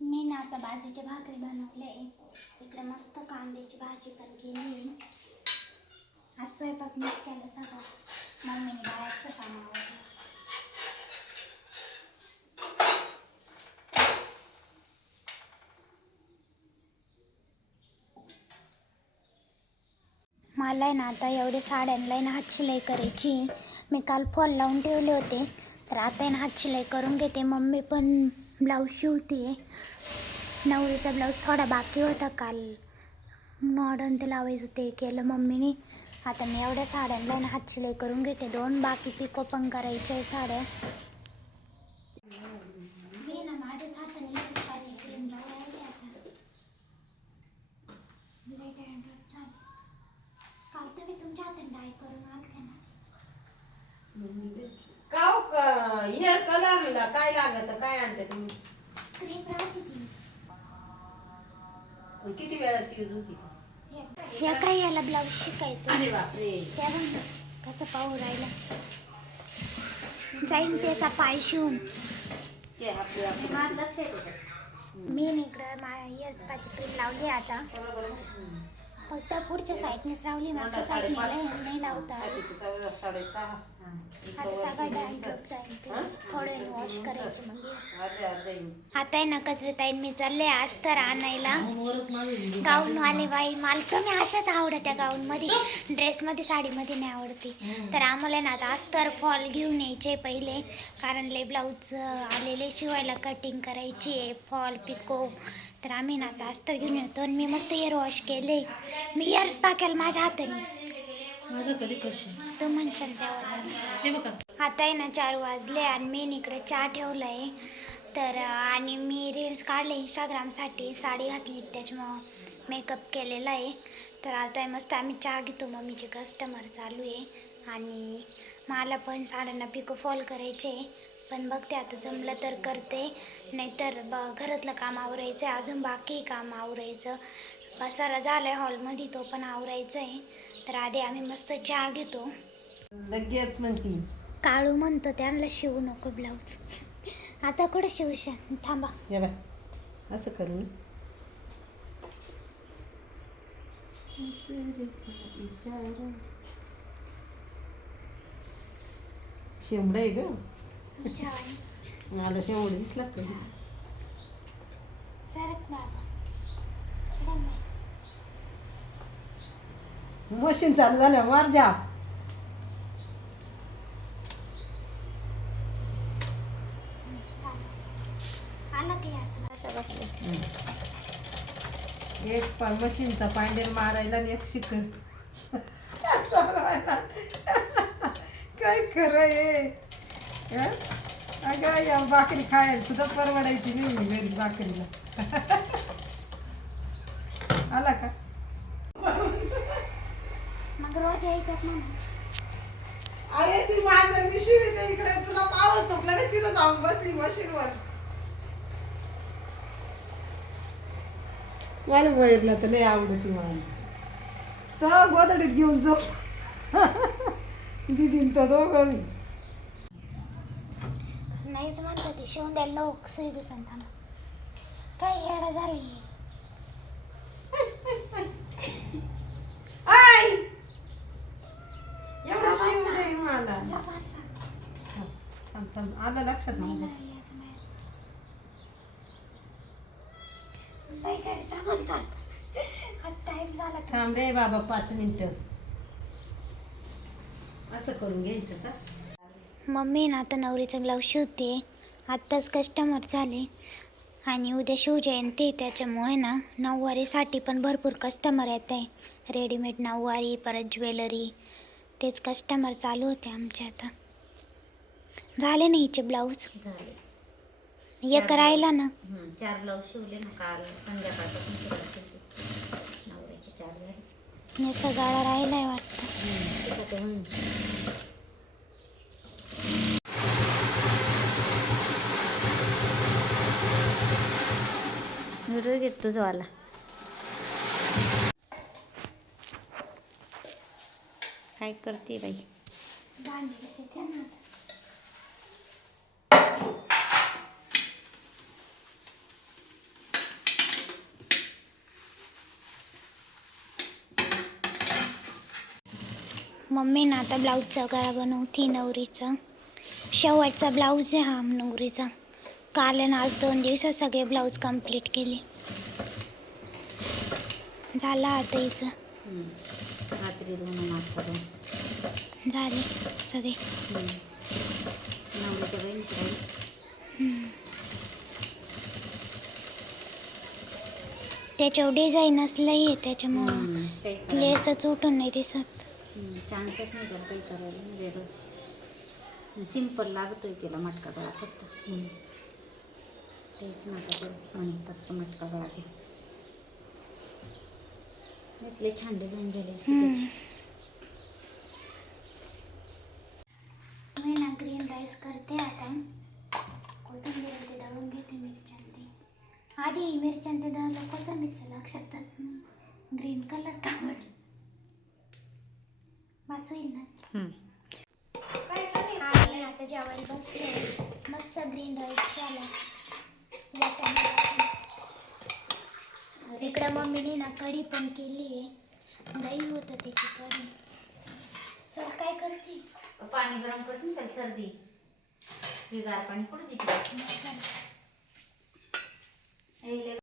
मी ना आता बाजरीची भाकरी बनवले इकडे मस्त कांद्याची भाजी पण केली आज स्वयंपाक मीच केला सगळं. मम्मीने बाहेरचं काम आवडलं मला आहे ना आता एवढे साड्यांना ना हात शिलाई करायची मी काल फॉल लावून ठेवले होते. तर आता आहे ना हात शिलाई करून घेते. मम्मी पण ब्लाऊज शिवते. नवरीचा ब्लाऊज थोडा बाकी होता काल. मॉडर्न ते लावायचं ते केलं मम्मीने. आता मी एवढ्या साड्यांना ना हात शिलाई करून घेते. दोन बाकी पिको पण करायचे साड्या. मी काल तुम्ही तुमच्या हाताने डाय करून आलते ना. हेअर कलरला काय लागत काय आणते तुम्ही? क्रीम राहते ती पण किती वेळाच यूज होती ती? या काय याला ब्लाऊज शिकायचं? अरे बापरे. त्या बघ कसं पाहू राहिला. जाईन त्याचा पाय शिवून. ते आपलं आपलं लक्ष मी इकडं मा इयर्स पाची क्रीम लावली आता. फक्त पुढच्या साईडनेच लावली मागच्या साईडने नाही लावता. आली. साडेसहा. ते. थोडे वॉश करायचे आता आहे ना कचरे ताईन मी चालले आज तर आणायला. गाऊन वाले बाई मला कमी अशाच आवडत त्या गाऊन मध्ये ड्रेसमध्ये साडीमध्ये नाही आवडते. तर आम्हाला ना आता अस्तर फॉल घेऊन यायचे पहिले. कारण ले ब्लाऊज आलेले शिवायला कटिंग करायची आहे फॉल पिको. तर आम्ही ना आता अस्तर घेऊन येतो. आणि मी मस्त इयर वॉश केले. मी इयर्स पाकेल माझ्या हाताने. माझं कधी कशी तू म्हणशाल. हे बघा. आता आहे ना चार वाजले आणि मी इकडे चहा ठेवला आहे तर आणि मी रील्स काढले इंस्टाग्रामसाठी साडी घातली त्याच्यामुळं मेकअप केलेला आहे. तर आता आहे मस्त आम्ही चहा घेतो मम्मीचे कस्टमर चालू आहे. आणि मला पण साड्यांना पिको फॉल करायचे. पण बघते आता जमलं तर करते. नाहीतर ब घरातलं काम आवरायचं आहे अजून बाकी काम आवरायचं. पसारा झाला आहे हॉलमध्ये तो पण आवरायचं आहे तर आधी आम्ही मस्त चहा घेतो. लगेच म्हणती. काळू म्हणतो त्यांना शिवू नको ब्लाऊज. आता कुठं शिवशा थांबा. हे बाय. असं करू. शेंबड आहे ग. मला शेंबड दिसला सरक बाबा इकडं नाही. मशीन चालू झालं मार जा. एक मशीनचा पांडेल मारायला आणि एक शिकण काय खरं आहे हं? अगं या बाकरी खायला सुद्धा परवडायची नाही मी घरी बाकरीला आला का? रोज यायचं म्हणून. अरे ती माझं मी शिविते इकडे तुला पावस सुकला नाही तिथं जाऊन बसली मशीनवर मला वैरला तर लय आवडती माझं. तर गोदडीत घेऊन जाऊ. दिदीन तर दोघं नाहीच म्हणतात ते शिवून द्यायला लोक सुई घुसन थांबा. काय येडा झाली एवढं मला थांब थांब आलं लक्षात माझ्या? थांब रे बाबा पाच मिनिटं. असं करून घ्यायचं का? मम्मी ना आता नवरीचं ब्लाऊज शिवते. आत्ताच कस्टमर झाले. आणि उद्या शिवजयंती त्याच्यामुळे ना नऊवारीसाठी पण भरपूर कस्टमर येत आहे. रेडीमेड नऊवारी परत ज्वेलरी तेच कस्टमर चालू होते आमचे आता. झाले ना हिचे ब्लाऊज झाले. एक राहिला ना. हम्म, चार ब्लाऊज शिवले ना काल. संध्याकाळपासून सुरुवात केली नवऱ्याचे चार झाले. याचा गाळा राहिलाय वाटतं. घेत तुझं वाला. काय करते बाई? मम्मी ना आता ब्लाऊजचा गळा बनवती नवरीचा. शेवटचा ब्लाऊज आहे हा नवरीचा. काल आणि आज दोन दिवसात सगळे ब्लाऊज कंप्लीट केले. झाला आता हिचं. दोन झाले सगळे. नवरीच्या त्याच्यावर डिझाईनच लई आहे त्याच्यामुळं लेसच उठून नाही दिसत चान्सच नाही त्याला काही करायला वेगळं सिंपल लागतोय तिला मटका गळा फक्त. तेच नका करू आणि फक्त मटका गळा घे इथले छान डिझाईन झाले असते. मी ना ग्रीन राईस करते आता. कोथिंबीर ते दळून घेते मिरच्यां ते आधी मिरच्यां ते दळलं कोथिंबीरचं लक्षातच नाही ग्रीन कलर का म्हटलं बस होईल ना. आता जेवायला बसले. मस्त ग्रीन राईस झाला. वाटाणे इकडं मम्मीने ना कढी पण केली आहे दही होतं त्याची कढी. चल काय करते? पाणी गरम करते ना त्याला सर्दी. हे गार पाणी काय? हे